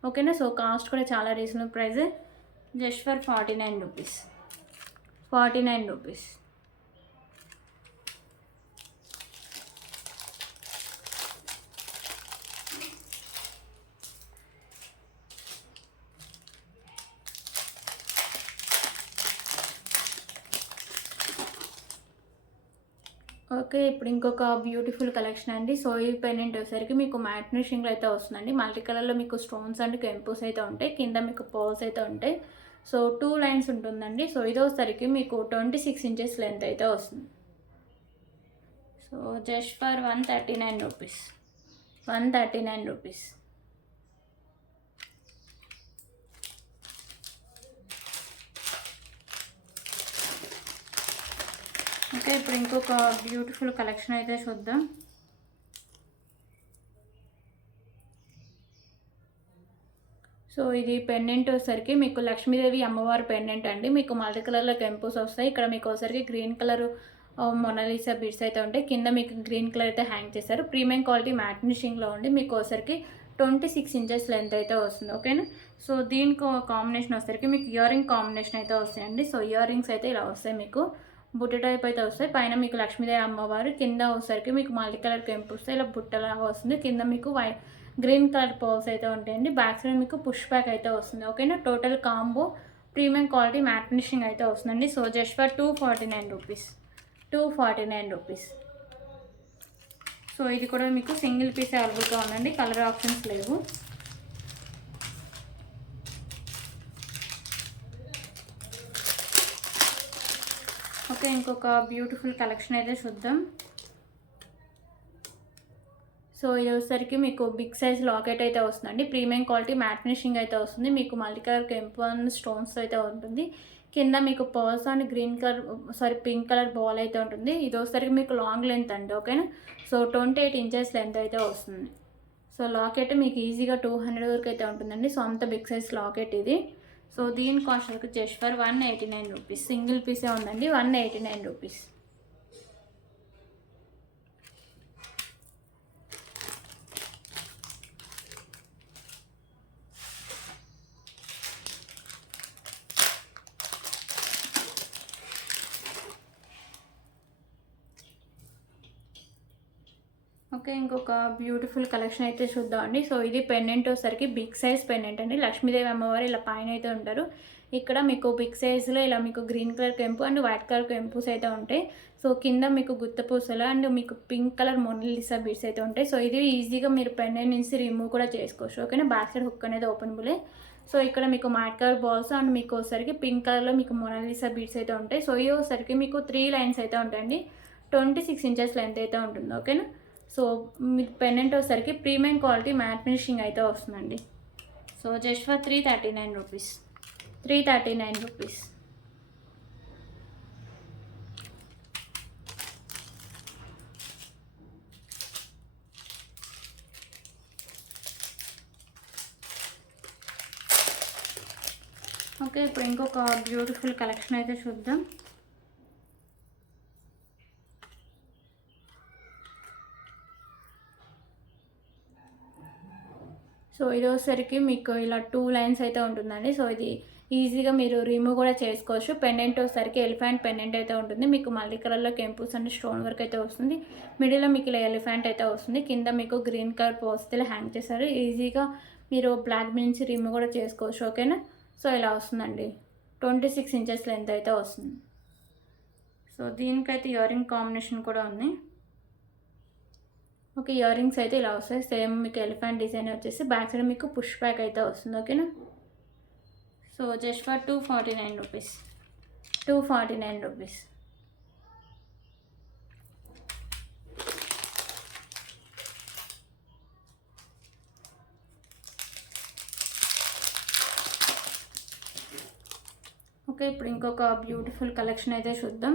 ఓకేనా, సో కాస్ట్ కూడా చాలా reasonable price, just for 49 rupees, 49 rupees. Okay, ఇప్పుడు ఇంకొక బ్యూటిఫుల్ కలెక్షన్ అండి. సో ఈ పెండెంట్ వచ్చేసరికి మీకు మ్యాట్ ఫినిషింగ్లో అయితే వస్తుందండి. మల్టీ కలర్లో మీకు స్టోన్స్ అండ్ కెంపుస్ అయితే ఉంటాయి. కింద మీకు పర్ల్స్ అయితే ఉంటాయి. సో 2 లైన్స్ ఉంటుందండి. సో ఇది వచ్చేసరికి మీకు 26 ఇంచెస్ లెంత్ అయితే వస్తుంది. So just for 139 rupees, 139 rupees. Okay, ఇప్పుడు ఇంకొక బ్యూటిఫుల్ కలెక్షన్ అయితే చూద్దాం. సో ఇది పెండెంట్ వచ్చేసరికి మీకు లక్ష్మీదేవి అమ్మవారి పెండెంట్ అండి. మీకు మల్టీ కలర్లో కెంపుస్ వస్తాయి. ఇక్కడ మీకు వచ్చేసరికి గ్రీన్ కలర్ మొనాలిసా బీడ్స్ అయితే ఉంటాయి. కింద మీకు గ్రీన్ కలర్ అయితే హ్యాంగ్ చేశారు. ప్రీమియం క్వాలిటీ మ్యాట్ ఫినిషింగ్లో ఉండి మీకు వచ్చేసరికి 26 ఇంచెస్ లెంత్ అయితే వస్తుంది. ఓకేనా, సో దీనికి కాంబినేషన్ వచ్చేసరికి మీకు ఇయర్ రింగ్ కాంబినేషన్ అయితే వస్తాయండి. సో ఇయర్ రింగ్స్ అయితే ఇలా వస్తాయి, మీకు బుట్ట టైప్ అయితే వస్తాయి. పైన మీకు లక్ష్మీదేవి అమ్మవారు, కింద వచ్చేసరికి మీకు మల్టీ కలర్ కెంపుస్ ఇలా బుట్టలాగా వస్తుంది. కింద మీకు గ్రీన్ కలర్ పర్ల్స్ అయితే ఉంటాయండి. బ్యాక్ సైడ్ మీకు పుష్ బ్యాక్ అయితే వస్తుంది. ఓకేనా, total combo premium quality matte finishing అయితే వస్తుందండి. So just for 249 rupees, 249 rupees. So ఇది కూడా మీకు సింగిల్ పీస్ అవైలబుల్గా ఉందండి, కలర్ ఆప్షన్స్ లేవు. ఓకే, ఇంకొక బ్యూటిఫుల్ కలెక్షన్ అయితే చూద్దాం. సో ఇది వచ్చేసరికి మీకు బిగ్ సైజ్ లాకెట్ అయితే వస్తుందండి. ప్రీమియం క్వాలిటీ మ్యాట్ ఫినిషింగ్ అయితే వస్తుంది. మీకు మల్టీ కలర్ కెంపు అండ్ స్టోన్స్ అయితే ఉంటుంది. కింద మీకు pearls and pink colour ball అయితే ఉంటుంది. ఇది వచ్చేసరికి మీకు లాంగ్ లెంత్ అండి. ఓకేనా, సో 28 ఇంచెస్ లెంత్ అయితే వస్తుంది. సో లాకెట్ మీకు ఈజీగా 200 వరకు అయితే ఉంటుందండి. సో అంత బిగ్ సైజ్ లాకెట్ ఇది. సో దీని కాస్ట్ వరకు జస్ట్ ఫర్ 189 రూపీస్. సింగిల్ పీసే ఉందండి, 189 రూపీస్. ఓకే, ఇంకొక బ్యూటిఫుల్ కలెక్షన్ అయితే చూద్దామండి. సో ఇది పెండెంట్ వచ్చేసరికి బిగ్ సైజ్ పెండెంట్ అండి. లక్ష్మీదేవి అమ్మవారు ఇలా పైన అయితే ఉంటారు. ఇక్కడ మీకు బిగ్ సైజ్లో ఇలా మీకు గ్రీన్ కలర్ కెంపు అండ్ వైట్ కలర్ కెంపుస్ అయితే ఉంటాయి. సో కింద మీకు గుత్త పూసలు అండ్ మీకు పింక్ కలర్ మొనాలిసా బీడ్స్ అయితే ఉంటాయి. సో ఇది ఈజీగా మీరు పెండెంట్ నుంచి రిమూవ్ కూడా చేసుకోవచ్చు. ఓకేనా, బ్యాక్ సైడ్ హుక్ అనేది ఓపెనబులే. సో ఇక్కడ మీకు మ్యాట్ కలర్ బాల్స్ అండ్ మీకు వచ్చేసరికి పింక్ కలర్లో మీకు మొనాలిసా బీడ్స్ అయితే ఉంటాయి. సో ఇవి వచ్చేసరికి మీకు 3 లైన్స్ అయితే ఉంటాయండి. 26 ఇంచెస్ లెంత్ అయితే ఉంటుంది. ఓకేనా. సో మీకు పెండెంట్ వచ్చేసరికి ప్రీమియం క్వాలిటీ మ్యాట్ ఫినిషింగ్ అయితే వస్తుందండి. So just for 339 rupees. 339 rupees. Okay, ఇప్పుడు ఇంకొక బ్యూటిఫుల్ కలెక్షన్ అయితే చూద్దాం. సో ఇది వచ్చేసరికి మీకు ఇలా 2 లైన్స్ అయితే ఉంటుందండి. సో ఇది ఈజీగా మీరు రిమూవ్ కూడా చేసుకోవచ్చు. పెండెంట్ వచ్చేసరికి ఎలిఫెంట్ పెండెంట్ అయితే ఉంటుంది. మీకు మల్టీ కలర్లో కెంపుస్ అండ్ స్టోన్ వర్క్ అయితే వస్తుంది. మిడిల్లో మీకు ఇలా ఎలిఫెంట్ అయితే వస్తుంది. కింద మీకు గ్రీన్ కలర్ పోస్ట్ హ్యాంగ్ చేస్తారు. ఈజీగా మీరు బ్లాక్ నుంచి రిమూవ్ కూడా చేసుకోవచ్చు. ఓకేనా. సో ఇలా వస్తుందండి. 26 ఇంచెస్ లెంత్ అయితే వస్తుంది. సో దీనికైతే ఇయర్ రింగ్ కాంబినేషన్ కూడా ఉంది. ఓకే, ఇయర్ రింగ్స్ అయితే ఇలా వస్తాయి. సేమ్ మీకు ఎలిఫెంట్ డిజైన్ వచ్చేసి బ్యాక్ సైడ్ మీకు పుష్ బ్యాక్ అయితే వస్తుంది. ఓకేనా. So just for 249 rupees. 249 rupees. Okay, ఇప్పుడు ఇంకొక బ్యూటిఫుల్ కలెక్షన్ అయితే చూద్దాం.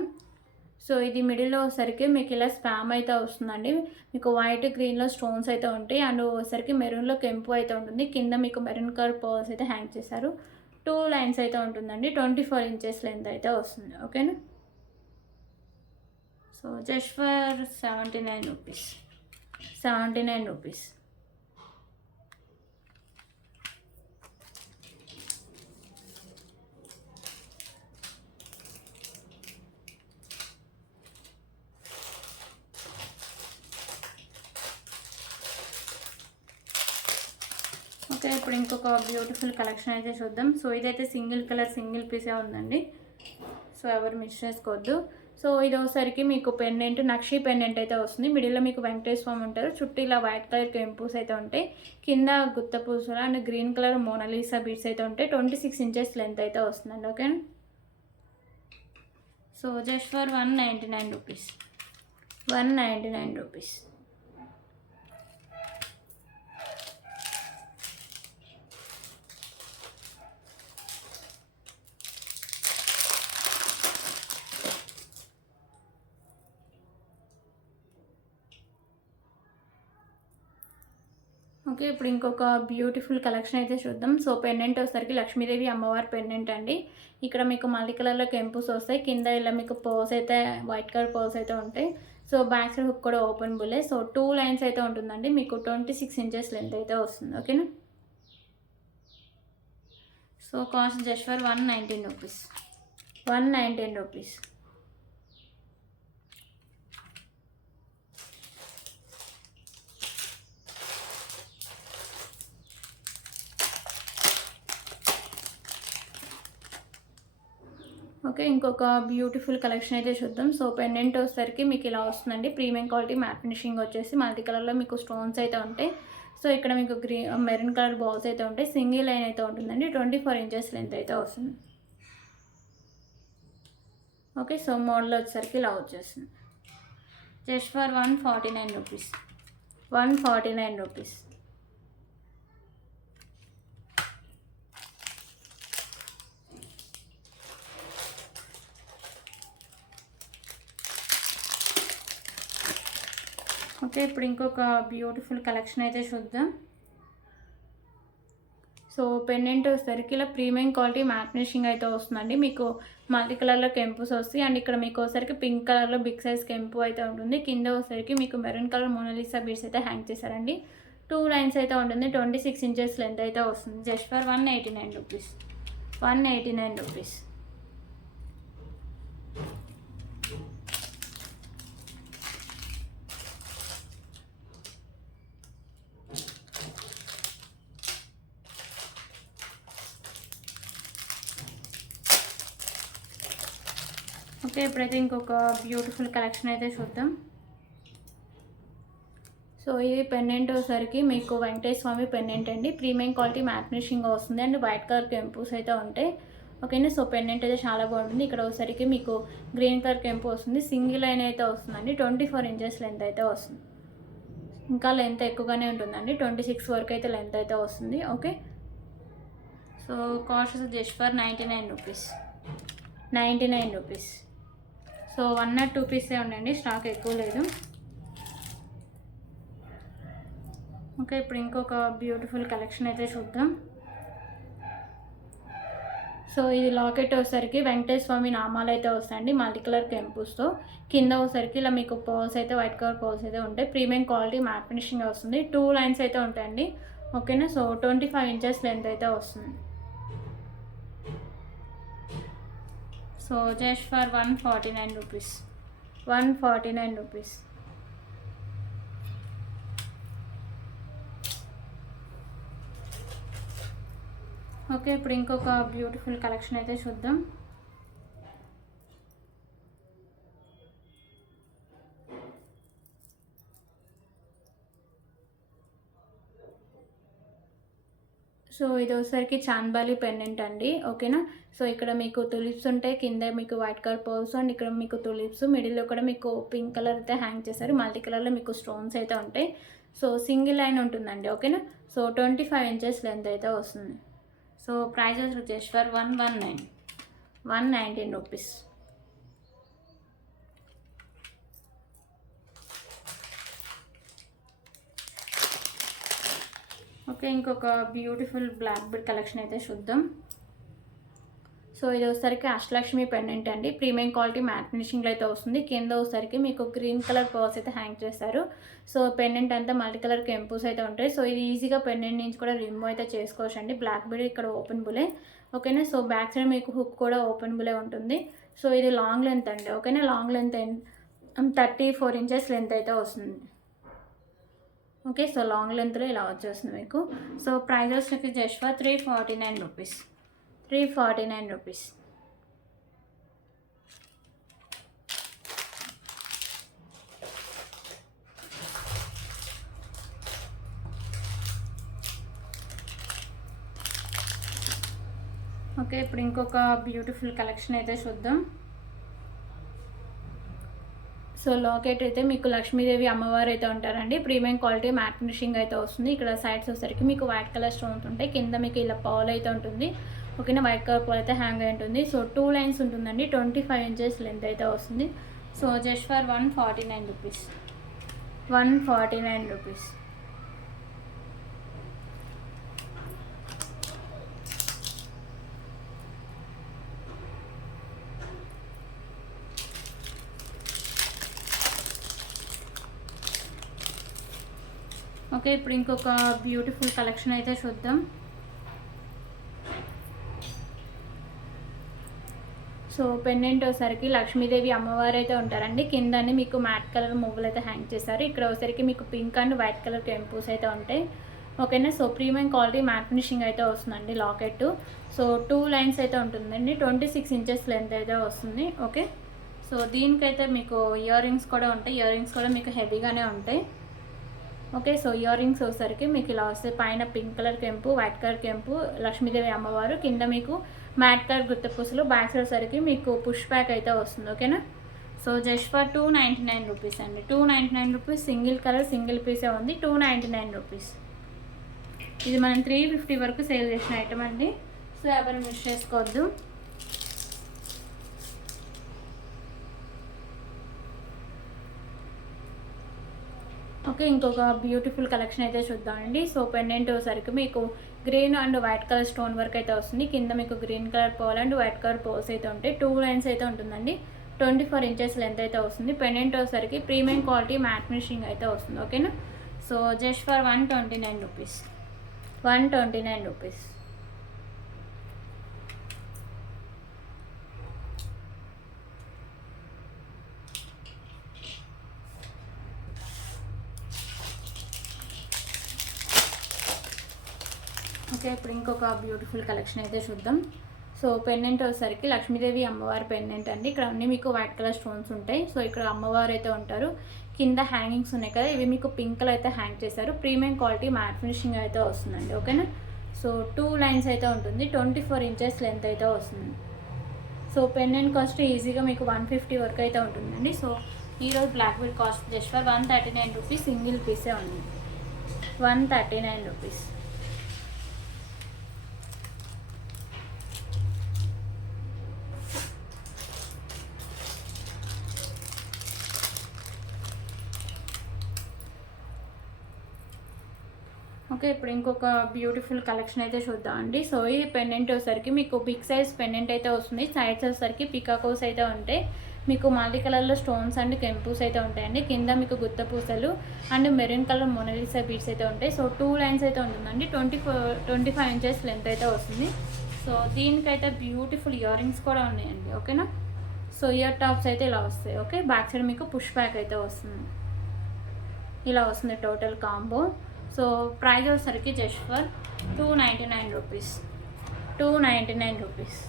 సో ఇది మిడిల్లో వచ్చేసరికి మీకు ఇలా స్పామ్ అయితే వస్తుందండి. మీకు వైట్ గ్రీన్లో స్టోన్స్ అయితే ఉంటాయి అండ్ వచ్చేసరికి మెరూన్లో కెంపు అయితే ఉంటుంది. కింద మీకు మెరూన్ కలర్ పర్ల్స్ అయితే హ్యాంగ్ చేశారు. 2 లైన్స్ అయితే ఉంటుందండి. 24 ఇంచెస్ లెంత్ అయితే వస్తుంది. ఓకేనా. So just for 79 rupees. 79 rupees. Okay, ఇప్పుడు ఇంకొక బ్యూటిఫుల్ కలెక్షన్ అయితే చూద్దాం. సో ఇదైతే సింగిల్ కలర్ సింగిల్ పీసే ఉందండి. సో ఎవరు మిస్ చేసుకోవద్దు. సో ఇది ఒకసారికి మీకు పెండెంట్ నక్షి పెండెంట్ అయితే వస్తుంది. మిడిల్లో మీకు వెంకటేశ్వర స్వామి ఉంటారు. చుట్టూ ఇలా వైట్ కలర్ కెంపూస్ అయితే ఉంటాయి. కింద గుత్త పూసలు and green colour Mona Lisa beads అయితే ఉంటాయి. 26 ఇంచెస్ లెంత్ అయితే వస్తుందండి. Okay. So just for 199 rupees. 199 rupees. Okay, ఇప్పుడు ఇంకొక బ్యూటిఫుల్ కలెక్షన్ అయితే చూద్దాం. సో పెండెంట్ వచ్చేసరికి లక్ష్మీదేవి అమ్మవారి పెండెంట్ అండి. ఇక్కడ మీకు మల్టీ కలర్లో కెంపుస్ వస్తాయి. కింద ఇలా మీకు పర్ల్స్ అయితే వైట్ కలర్ పర్ల్స్ అయితే ఉంటాయి. సో బ్యాక్ సైడ్ హుక్ కూడా ఓపెన్ బుల్లే. సో 2 లైన్స్ అయితే ఉంటుందండి. మీకు 26 ఇంచెస్ లెంత్ అయితే వస్తుంది. ఓకేనా. So cost just for 119 rupees. 119 rupees. Okay, ఇంకొక బ్యూటిఫుల్ కలెక్షన్ అయితే చూద్దాం. సో పెండెంట్ వచ్చేసరికి మీకు ఇలా వస్తుందండి. ప్రీమియం క్వాలిటీ మ్యాట్ ఫినిషింగ్ వచ్చేసి మల్టీ కలర్లో మీకు స్టోన్స్ అయితే ఉంటాయి. సో ఇక్కడ మీకు మెరూన్ కలర్ బాల్స్ అయితే ఉంటాయి. సింగిల్ లైన్ అయితే ఉంటుందండి. 24 ఇంచెస్ లెంత్ అయితే వస్తుంది. ఓకే, సో మోడల్ వచ్చేసరికి ఇలా వచ్చేస్తుంది. Just for 149 rupees. 149 rupees. Okay, ఇప్పుడు ఇంకొక బ్యూటిఫుల్ కలెక్షన్ అయితే చూద్దాం. సో పెండెంట్ వచ్చేసరికి ఇలా ప్రీమియం క్వాలిటీ మ్యాట్ ఫినిషింగ్ అయితే వస్తుందండి. మీకు మల్టీ కలర్లో కెంపుస్ వస్తాయి అండ్ ఇక్కడ మీకు వచ్చేసరికి పింక్ కలర్లో బిగ్ సైజ్ కెంపు అయితే ఉంటుంది. కింద వచ్చేసరికి మీకు మెరూన్ కలర్ మోనాలిసా బీడ్స్ అయితే హ్యాంగ్ చేశారండి. 2 లైన్స్ అయితే ఉంటుంది. 26 ఇంచెస్ లెంత్ అయితే వస్తుంది. Just for 189 rupees. 189 rupees. Okay, ఇప్పుడైతే ఇంకొక బ్యూటిఫుల్ కలెక్షన్ అయితే చూద్దాం. సో ఇది పెండెంట్ వచ్చేసరికి మీకు వెంకటేశ్వర స్వామి పెండెంట్ అండి. ప్రీమియం క్వాలిటీ మ్యాట్ ఫినిషింగ్ వస్తుంది అండ్ వైట్ కలర్ కెంపుస్ అయితే ఉంటాయి. ఓకేనా. సో పెండెంట్ అయితే చాలా బాగుంటుంది. ఇక్కడ వచ్చేసరికి మీకు గ్రీన్ కలర్ కెంపు వస్తుంది. సింగిల్ లైన్ అయితే వస్తుందండి. 24 ఇంచెస్ లెంత్ అయితే వస్తుంది. ఇంకా లెంత్ ఎక్కువగానే ఉంటుందండి. 26 వరకు అయితే లెంత్ అయితే వస్తుంది. Okay. So cost just for 99 rupees. 99 rupees. So 1 or 2 పీసే ఉండండి, స్టాక్ ఎక్కువ లేదు. ఓకే, ఇప్పుడు ఇంకొక బ్యూటిఫుల్ కలెక్షన్ అయితే చూద్దాం. సో ఇది లాకెట్ వచ్చేసరికి వెంకటేశ్వర స్వామి నామాలు అయితే వస్తాయండి మల్టీ కలర్ కెంపుస్తో. కింద వచ్చేసరికి ఇలా మీకు పర్ల్స్ అయితే వైట్ కలర్ పర్ల్స్ అయితే ఉంటాయి. ప్రీమియం క్వాలిటీ మ్యాట్ ఫినిషింగ్ వస్తుంది. 2 లైన్స్ అయితే ఉంటాయండి. ఓకేనా. సో 25 ఇంచెస్ లెంత్ అయితే వస్తుంది. So just for 149 rupees. 149 rupees. Okay, ఇప్పుడు ఇంకొక బ్యూటిఫుల్ కలెక్షన్ అయితే చూద్దాం. సో ఇది వచ్చేసరికి చాంబాలి పెండెంట్ అండి. ఓకేనా. సో ఇక్కడ మీకు తులిప్స్ ఉంటాయి, కింద మీకు వైట్ కలర్ పర్ల్స్ అండ్ ఇక్కడ మీకు తులిప్స్, మిడిల్లో కూడా మీకు పింక్ కలర్ అయితే హ్యాంగ్ చేశారు. మల్టీ కలర్లో మీకు స్టోన్స్ అయితే ఉంటాయి. సో సింగిల్ లైన్ ఉంటుందండి. ఓకేనా. సో 25 ఇంచెస్ లెంత్ అయితే వస్తుంది. సో ప్రైజెస్ వచ్చేసి ఫర్ 119 రూపీస్. ఓకే, ఇంకొక బ్యూటిఫుల్ బ్లాక్ బెడ్ కలెక్షన్ అయితే చూద్దాం. సో ఇది వచ్చేసరికి అష్టలక్ష్మి పెండెంట్ అండి. ప్రీమియం క్వాలిటీ మ్యాట్ ఫినిషింగ్లో అయితే వస్తుంది. కింద వచ్చేసరికి మీకు గ్రీన్ కలర్ పర్ల్స్ అయితే హ్యాంగ్ చేస్తారు. సో పెండెంట్ అంతా మల్టీ కలర్ కెంపుస్ అయితే ఉంటాయి. సో ఇది ఈజీగా పెండెంట్ నుంచి కూడా రిమూవ్ అయితే చేసుకోవచ్చు అండి. బ్లాక్ బెడ్ ఇక్కడ ఓపెన్ బులే. ఓకేనా. సో బ్యాక్ సైడ్ మీకు హుక్ కూడా ఓపెన్ బులే ఉంటుంది. సో ఇది లాంగ్ లెంత్ అండి. ఓకేనా. లాంగ్ లెంత్ 34 ఇంచెస్ లెంత్ అయితే వస్తుంది. ఓకే, సో లాంగ్ లెంత్లో ఇలా వచ్చేస్తుంది మీకు. So prices just for 349 rupees. 349 rupees. Okay, ఇప్పుడు ఇంకొక బ్యూటిఫుల్ కలెక్షన్ అయితే చూద్దాం. సో లాకెట్ అయితే మీకు లక్ష్మీదేవి అమ్మవారు అయితే ఉంటారండి. ప్రీమియం క్వాలిటీ మ్యాట్ ఫినిషింగ్ అయితే వస్తుంది. ఇక్కడ సైడ్స్ వచ్చేసరికి మీకు వైట్ కలర్ స్టోన్స్ ఉంటాయి. కింద మీకు ఇలా పర్ల్ అయితే ఉంటుంది. ఓకేనా. వైట్ కలర్ పర్ల్ అయితే హ్యాంగ్ అయి ఉంటుంది. సో 2 లైన్స్ ఉంటుందండి. 25 ఇంచెస్ లెంత్ అయితే వస్తుంది. So just for 149 rupees. 149 rupees. Okay, ఇప్పుడు ఇంకొక బ్యూటిఫుల్ కలెక్షన్ అయితే చూద్దాం. సో పెండెంట్ వచ్చేసరికి లక్ష్మీదేవి అమ్మవారు అయితే ఉంటారండి. కిందని మీకు మ్యాట్ కలర్ ముగ్గులు అయితే హ్యాంగ్ చేశారు. ఇక్కడ వచ్చేసరికి మీకు పింక్ అండ్ వైట్ కలర్ కెంపుస్ అయితే ఉంటాయి. ఓకేనా. So premium quality matte finishing అయితే వస్తుందండి లాకెట్. సో 2 లైన్స్ అయితే ఉంటుందండి. 26 ఇంచెస్ లెంత్ అయితే వస్తుంది. ఓకే. సో దీనికైతే మీకు ఇయర్ రింగ్స్ కూడా ఉంటాయి. ఇయర్ రింగ్స్ కూడా మీకు హెవీగానే ఉంటాయి. ఓకే. సో ఇయర్ రింగ్స్ వచ్చేసరికి మీకు ఇలా వస్తాయి. పైన పింక్ కలర్ కెంపు, వైట్ కలర్ కెంపు, లక్ష్మీదేవి అమ్మవారు, కింద మీకు మ్యాట్ కలర్ గుత్తపూసలు, బ్యాక్ సైడ్ సరికి మీకు పుష్ బ్యాక్ అయితే వస్తుంది. ఓకేనా. సో జస్ట్ ఫర్ 299 రూపీస్ అండి. 299 రూపీస్. సింగిల్ కలర్ సింగిల్ పీసే ఉంది. 299 రూపీస్. ఇది మనం 350 వరకు సేల్ చేసిన ఐటమ్ అండి. సో ఎవరు మిస్ చేసుకోవద్దు. ఓకే, ఇంకొక బ్యూటిఫుల్ కలెక్షన్ అయితే చూద్దామండి. సో పెండెంట్ సరికి మీకు green and white colour stone work అయితే వస్తుంది. కింద మీకు green colour pearl and white colour pearls అయితే ఉంటాయి. 2 లైన్స్ అయితే ఉంటుందండి. 24 ఇంచెస్ లెంత్ అయితే వస్తుంది. పెండెంట్ వచ్చేసరికి ప్రీమియం క్వాలిటీ మ్యాట్ ఫినిషింగ్ అయితే వస్తుంది. ఓకేనా. So just for 129 rupees. 129 rupees. Okay, ఇప్పుడు ఇంకొక బ్యూటిఫుల్ కలెక్షన్ అయితే చూద్దాం. సో పెండెంట్ వచ్చేసరికి లక్ష్మీదేవి అమ్మవారి పెండెంట్ అండి. ఇక్కడ అన్నీ మీకు వైట్ కలర్ స్టోన్స్ ఉంటాయి. సో ఇక్కడ అమ్మవారు అయితే ఉంటారు. కింద హ్యాంగింగ్స్ ఉన్నాయి కదా, ఇవి మీకు పింక్ కలర్ అయితే హ్యాంగ్ చేశారు. ప్రీమియం క్వాలిటీ మ్యాట్ ఫినిషింగ్ అయితే వస్తుందండి. ఓకేనా. సో 2 లైన్స్ అయితే ఉంటుంది. 24 ఇంచెస్ లెంత్ అయితే వస్తుంది. సో పెండెంట్ కాస్ట్ ఈజీగా మీకు 150 వరకు అయితే ఉంటుందండి. సో ఈరోజు black bead cost just for 139 rupees. Single పీసే ఉంది. 139 రూపీస్. ఓకే, ఇప్పుడు ఇంకొక బ్యూటిఫుల్ కలెక్షన్ అయితే చూద్దామండి. సో ఈ పెండెంట్ వచ్చేసరికి మీకు బిగ్ సైజ్ పెండెంట్ అయితే వస్తుంది. సైడ్స్ వచ్చేసరికి పికాకోస్ అయితే ఉంటాయి. మీకు మల్టీ కలర్లో స్టోన్స్ అండ్ కెంపూస్ అయితే ఉంటాయండి. కింద మీకు గుత్త పూసలు and maroon colour Mona Lisa beads అయితే ఉంటాయి. సో 2 లైన్స్ అయితే ఉంటుందండి. 25 ఇంచెస్ లెంత్ అయితే వస్తుంది. సో దీనికైతే బ్యూటిఫుల్ ఇయర్ రింగ్స్ కూడా ఉన్నాయండి. ఓకేనా. సో ఇయర్ టాప్స్ అయితే ఇలా వస్తాయి. ఓకే, బ్యాక్ సైడ్ మీకు పుష్ బ్యాక్ అయితే వస్తుంది. ఇలా వస్తుంది టోటల్ కాంబో. సో ప్రైస్ వచ్చేసరికి జస్ట్ ఫర్ 299 రూపీస్. 299 రూపీస్.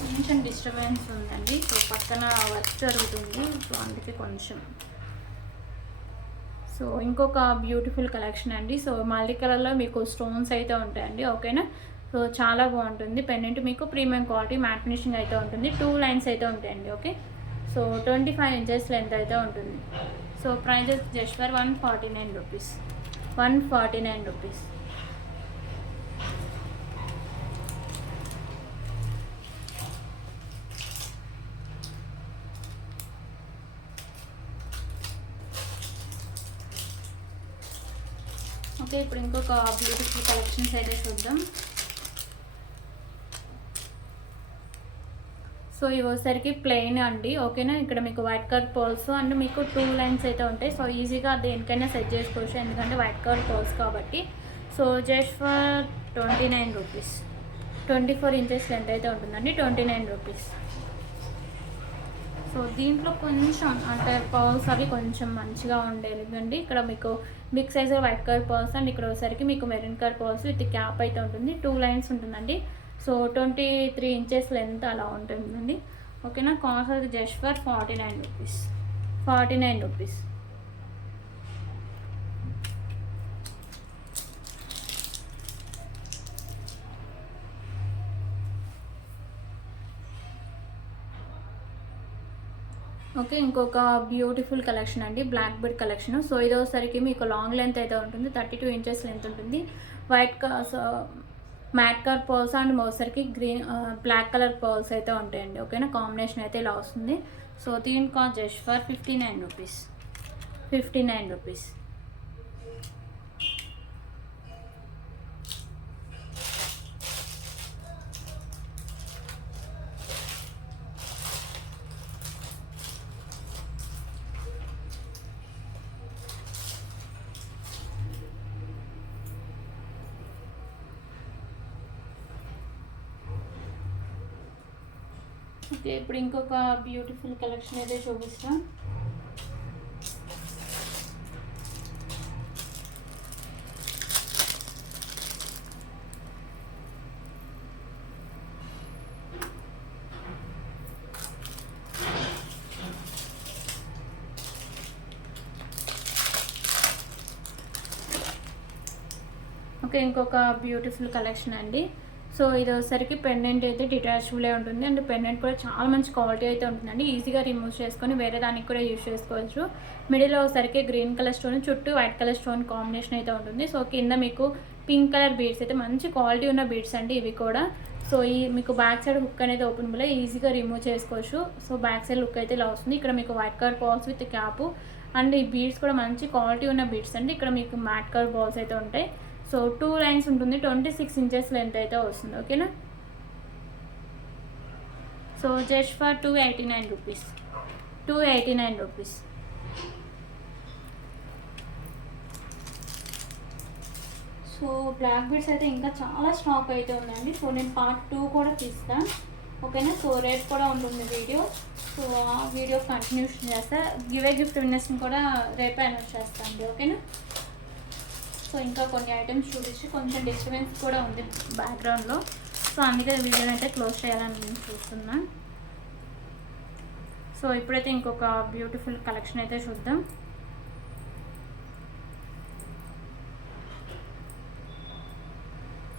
కొంచెం డిస్టర్బెన్స్ ఉందండి. సో పక్కన వర్క్ జరుగుతుంది. సో అందుకే కొంచెం. సో ఇంకొక బ్యూటిఫుల్ కలెక్షన్ అండి. సో మల్టీ కలర్లో మీకు స్టోన్స్ అయితే ఉంటాయండి. ఓకేనా. సో చాలా బాగుంటుంది. పెండెంట్ మీకు ప్రీమియం క్వాలిటీ మ్యాట్ ఫినిషింగ్ అయితే ఉంటుంది. 2 లైన్స్ అయితే ఉంటాయండి. ఓకే. సో 25 ఇంచెస్ లెంత్ అయితే ఉంటుంది. So price just for 149 rupees. 149 rupees. Okay, ఇప్పుడు ఇంకొక బ్యూటిఫుల్ కలెక్షన్స్ అయితే చూద్దాం. సో ఇవి వచ్చేసరికి ప్లెయిన్ అండి. ఓకేనా. ఇక్కడ మీకు వైట్ కలర్ పర్ల్స్ అండ్ మీకు 2 లైన్స్ అయితే ఉంటాయి. సో ఈజీగా దేనికైనా సెట్ చేసుకోవచ్చు, ఎందుకంటే వైట్ కలర్ పర్ల్స్ కాబట్టి. So just for 29 rupees. 24 inches length అయితే ఉంటుందండి. 29 రూపీస్. సో దీంట్లో కొంచెం అంటే పర్ల్స్ అవి కొంచెం మంచిగా ఉండేదండి. ఇక్కడ మీకు big size white colour pearls and ఇక్కడ వచ్చేసరికి మీకు maroon colour pearls with cap అయితే ఉంటుంది. 2 లైన్స్ ఉంటుందండి. సో 23 ఇంచెస్ లెంత్ అలా ఉంటుందండి. ఓకేనా. కాస్ట్ అది just for 49 rupees. 49 rupees. Okay, ఇంకొక బ్యూటిఫుల్ కలెక్షన్ అండి. Black bead collection. సో ఇది వచ్చేసరికి మీకు లాంగ్ లెంత్ అయితే ఉంటుంది. 32 ఇంచెస్ లెంత్ ఉంటుంది. White matte colour pearls and మోసరికి బ్లాక్ కలర్ పర్ల్స్ అయితే ఉంటాయండి. ఓకేనా. కాంబినేషన్ అయితే ఇలా వస్తుంది. సో దీని cost just for 59 rupees. 59 rupees. Okay, ఇప్పుడు ఇంకొక బ్యూటిఫుల్ కలెక్షన్ అయితే చూపిస్తాం. ఓకే, ఇంకొక బ్యూటిఫుల్ కలెక్షన్ అండి. సో ఇది వచ్చేసరికి పెండెంట్ అయితే డిటాచబులే ఉంటుంది అండ్ పెండెంట్ కూడా చాలా మంచి క్వాలిటీ అయితే ఉంటుందండి. ఈజీగా రిమూవ్ చేసుకొని వేరే దానికి కూడా యూజ్ చేసుకోవచ్చు. మిడిల్లో వచ్చేసరికి గ్రీన్ కలర్ స్టోన్ చుట్టూ వైట్ కలర్ స్టోన్ కాంబినేషన్ అయితే ఉంటుంది. సో కింద మీకు పింక్ కలర్ బీడ్స్ అయితే మంచి క్వాలిటీ ఉన్న బీడ్స్ అండి ఇవి కూడా. సో ఈ మీకు బ్యాక్ సైడ్ హుక్ అనేది ఓపెన్ బుల్ ఈజీగా రిమూవ్ చేసుకోవచ్చు. సో బ్యాక్ సైడ్ లుక్ అయితే ఇలా వస్తుంది. ఇక్కడ మీకు white colour balls with cap and ఈ బీడ్స్ కూడా మంచి క్వాలిటీ ఉన్న బీడ్స్ అండి. ఇక్కడ మీకు మ్యాట్ కలర్ బాల్స్ అయితే ఉంటాయి. సో 2 లైన్స్ ఉంటుంది. 26 ఇంచెస్ లెంత్ అయితే వస్తుంది. ఓకేనా. So just for 289 rupees. 289 rupees. So black beads అయితే ఇంకా చాలా స్టాక్ అయితే ఉందండి. సో నేను పార్ట్ 2 కూడా తీస్తాను. ఓకేనా. సో రేట్ కూడా ఉంటుంది వీడియో. సో ఆ వీడియో కంటిన్యూషన్ చేస్తా. గిఫ్ట్ విన్నర్స్ని కూడా రేపే అనౌన్స్ చేస్తాను. ఓకేనా. సో ఇంకా కొన్ని ఐటమ్స్ చూపించి కొంచెం డిస్టర్బెన్స్ కూడా ఉంది బ్యాక్గ్రౌండ్లో. సో అందుకే వీడియోని అయితే క్లోజ్ చేయాలని నేను చూస్తున్నా. సో ఇప్పుడైతే ఇంకొక బ్యూటిఫుల్ కలెక్షన్ అయితే చూద్దాం.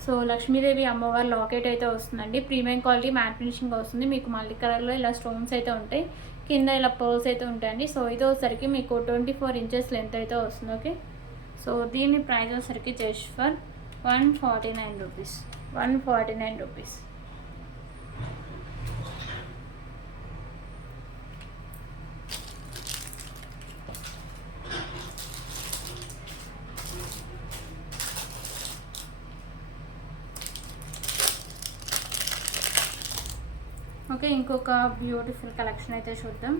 సో లక్ష్మీదేవి అమ్మవారి లాకెట్ అయితే వస్తుందండి. ప్రీమియం క్వాలిటీ మ్యాట్ ఫినిషింగ్ వస్తుంది. మీకు మల్టీ కలర్లో ఇలా స్టోన్స్ అయితే ఉంటాయి, కింద ఇలా పర్ల్స్ అయితే ఉంటాయండి. సో ఇది వచ్చేసరికి మీకు 24 ఇంచెస్ లెంత్ అయితే వస్తుంది. ఓకే, సో దీని ప్రైస్ వచ్చేసరికి just for 149 rupees. 149 rupees. Okay, ఇంకొక బ్యూటిఫుల్ కలెక్షన్ అయితే చూద్దాం.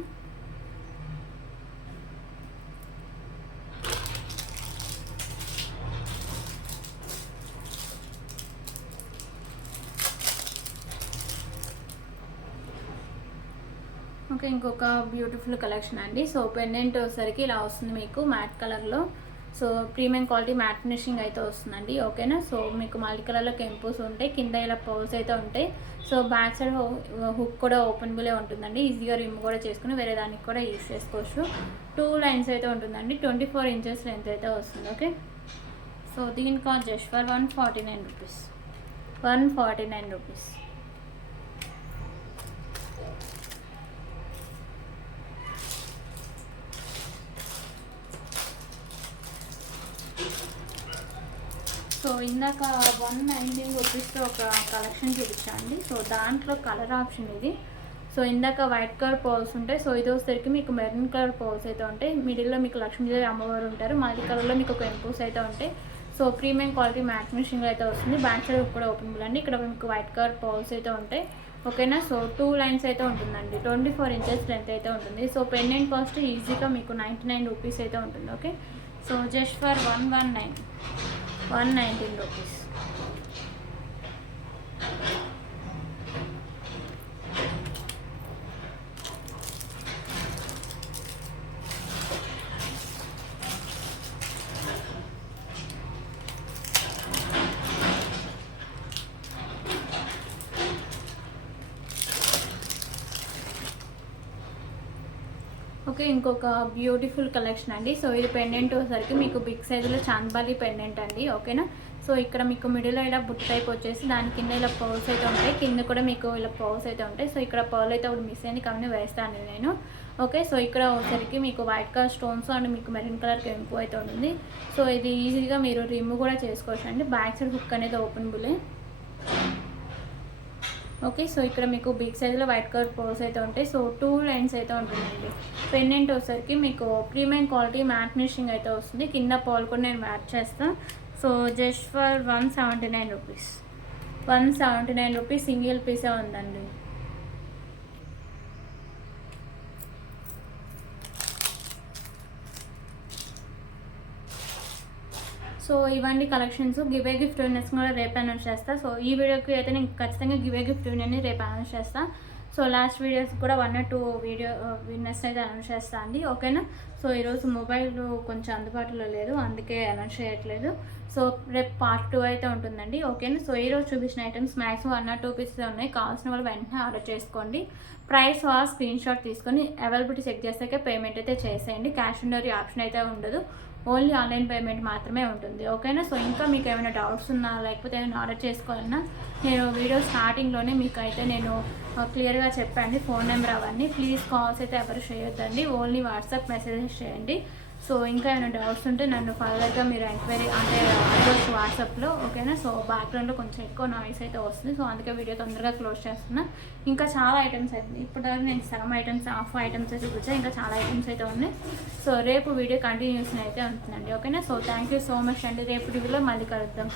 ఓకే, ఇంకొక బ్యూటిఫుల్ కలెక్షన్ అండి. సో పెండెంట్ వచ్చేసరికి ఇలా వస్తుంది మీకు మ్యాట్ కలర్లో. So premium quality matte finishing అయితే వస్తుందండి. ఓకేనా, సో మీకు మల్టీ కలర్లో కెంపుస్ ఉంటాయి, కింద ఇలా పర్ల్స్ అయితే ఉంటాయి. సో బ్యాక్ సైడ్ హుక్ కూడా ఓపెనబులే ఉంటుందండి. ఈజీగా రిమూవ్ కూడా చేసుకుని వేరే దానికి కూడా యూజ్ చేసుకోవచ్చు. 2 లైన్స్ అయితే ఉంటుందండి. 24 ఇంచెస్ లెంత్ అయితే వస్తుంది. ఓకే, సో దీని cost just for 149 rupees. 149 rupees. So ఇందాక 119 రూపీస్తో ఒక కలెక్షన్ చూపించండి. సో దాంట్లో కలర్ ఆప్షన్ ఇది. సో ఇందాక వైట్ కలర్ పర్ల్స్ ఉంటాయి. సో ఇది వచ్చేసరికి మీకు మెరూన్ కలర్ పర్ల్స్ అయితే ఉంటాయి. మిడిల్లో మీకు లక్ష్మీదేవి అమ్మవారు ఉంటారు. మల్టీ కలర్లో మీకు ఒక ఎంపూస్ అయితే ఉంటాయి. So premium quality matte finishing అయితే వస్తుంది. బ్యాక్ సైడ్ కూడా ఓపెన్ అండి. ఇక్కడ మీకు వైట్ కలర్ పర్ల్స్ అయితే ఉంటాయి. ఓకేనా, సో 2 లైన్స్ అయితే ఉంటుందండి. 24 ఇంచెస్ లెంత్ అయితే ఉంటుంది. సో పెండెంట్ కాస్ట్ ఈజీగా మీకు 99 రూపీస్ అయితే ఉంటుంది. Okay, so just for 119 rupees. Okay, ఇంకొక బ్యూటిఫుల్ కలెక్షన్ అండి. సో ఇది పెండెంట్ వచ్చేసరికి మీకు బిగ్ సైజులో చాంద్బాలి పెండెంట్ అండి. ఓకేనా, సో ఇక్కడ మీకు మిడిల్లో ఇలా బుట్ట టైప్ వచ్చేసి దాని కింద ఇలా పర్ల్స్ అయితే ఉంటాయి, కింద కూడా మీకు ఇలా పర్ల్స్ అయితే ఉంటాయి. సో ఇక్కడ పర్ల్ అయితే ఒకటి మిస్ అయింది కాబట్టి వేస్తాను నేను. ఓకే, సో ఇక్కడ వచ్చేసరికి మీకు వైట్ కలర్ స్టోన్స్ అండ్ మీకు మెరూన్ కలర్ కెంపు అయితే ఉంటుంది. సో ఇది ఈజీగా మీరు రిమూవ్ కూడా చేసుకోవచ్చు అండి. బ్యాక్ సైడ్ హుక్ అనేది ఓపెనబులే. ఓకే, సో ఇక్కడ మీకు బిగ్ సైజులో వైట్ కలర్ పర్ల్స్ అయితే ఉంటాయి. సో 2 లైన్స్ అయితే ఉంటుందండి. పెండెంట్ వచ్చేసరికి మీకు ప్రీమియం క్వాలిటీ మ్యాట్ ఫినిషింగ్ అయితే వస్తుంది. కింద పర్ల్ కూడా నేను యాడ్ చేస్తాను. So just for 179 rupees. 179 rupees single పీసే ఉందండి. సో ఇవన్నీ కలెక్షన్స్. గివే గిఫ్ట్ విన్నర్స్ కూడా రేపు అనౌన్స్ చేస్తా. సో ఈ వీడియోకి అయితే నేను ఖచ్చితంగా గివే గిఫ్ట్ విన్నర్ని రేపు అనౌన్స్ చేస్తా. సో లాస్ట్ వీడియోస్ కూడా 1 or 2 వీడియో విన్నర్స్ అయితే అనౌన్స్ చేస్తా అండి. ఓకేనా, సో ఈరోజు మొబైల్ కొంచెం అందుబాటులో లేదు, అందుకే అనౌన్స్ చేయట్లేదు. సో రేపు పార్ట్ 2 అయితే ఉంటుందండి. ఓకేనా, సో ఈరోజు చూపించిన ఐటమ్స్ మ్యాక్సిమం 1 or 2 పీసెస్ ఉన్నాయి. కావాల్సిన వాళ్ళు వెంటనే ఆర్డర్ చేసుకోండి. ప్రైస్ స్క్రీన్ షాట్ తీసుకొని అవైలబిలిటీ చెక్ చేసాక పేమెంట్ అయితే చేసేయండి. క్యాష్ ఆన్ డెలివరీ ఆప్షన్ అయితే ఉండదు, ఓన్లీ ఆన్లైన్ పేమెంట్ మాత్రమే ఉంటుంది. ఓకేనా, సో ఇంకా మీకు ఏమైనా డౌట్స్ ఉన్నా లేకపోతే ఏమైనా ఆర్డర్ చేసుకోవాలన్నా నేను వీడియో స్టార్టింగ్లోనే మీకు అయితే నేను క్లియర్గా చెప్పండి ఫోన్ నెంబర్ అవన్నీ. ప్లీజ్ కాల్స్ అయితే ఎవరు చేయొద్దండి, ఓన్లీ వాట్సాప్ మెసేజెస్ చేయండి. సో ఇంకా ఏమైనా డౌట్స్ ఉంటే నన్ను ఫర్దర్గా మీరు ఎంక్వైరీ అంటే అడగవచ్చు వాట్సాప్లో. ఓకేనా, సో బ్యాక్గ్రౌండ్లో కొంచెం ఎక్కువ నాయిస్ అయితే వస్తుంది. సో అందుకే వీడియో తొందరగా క్లోజ్ చేస్తున్నా. ఇంకా చాలా ఐటమ్స్ అయితే ఇప్పటివరకు నేను సగం ఐటమ్స్ హాఫ్ ఐటమ్స్ అయితే చూపించాను, ఇంకా చాలా ఐటమ్స్ అయితే ఉన్నాయి. సో రేపు వీడియో కంటిన్యూషన్ అయితే ఉంటుందండి. ఓకేనా, so thank you so much అండి. రేపు వీడియోలో మళ్ళీ కలుద్దాం.